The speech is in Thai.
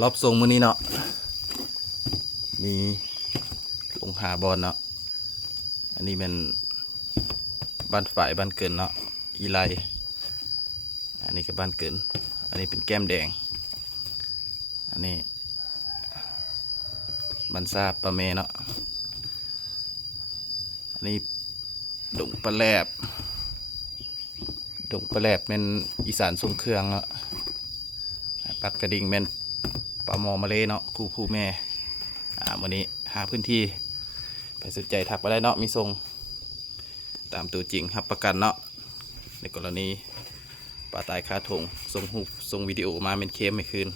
รอบทรงมื้อนี้เนาะมีลงหาบอลเนาะอันนี้เป็นบ้านฝ่ายบ้านเกินเนาะอีไลอันนี้ก็บ้านเกินอันนี้เป็นแก้มแดงอันนี้บันซาปลาเมเนาะอันนี้ดงปลาแลบเป็นอีสานทรงเครื่องเนาะปักกระดิ่งเป็นปลาหมอมาเลยเนาะคู่ผู้แม่วันนี้หาพื้นที่ไปสนใจทักไปได้เนาะมีทรงตามตัวจริงครับประกันเนาะในกรณีปลาตายคาถงทรงหูทรงวิดีโอมาเป็นเคมไม่คืน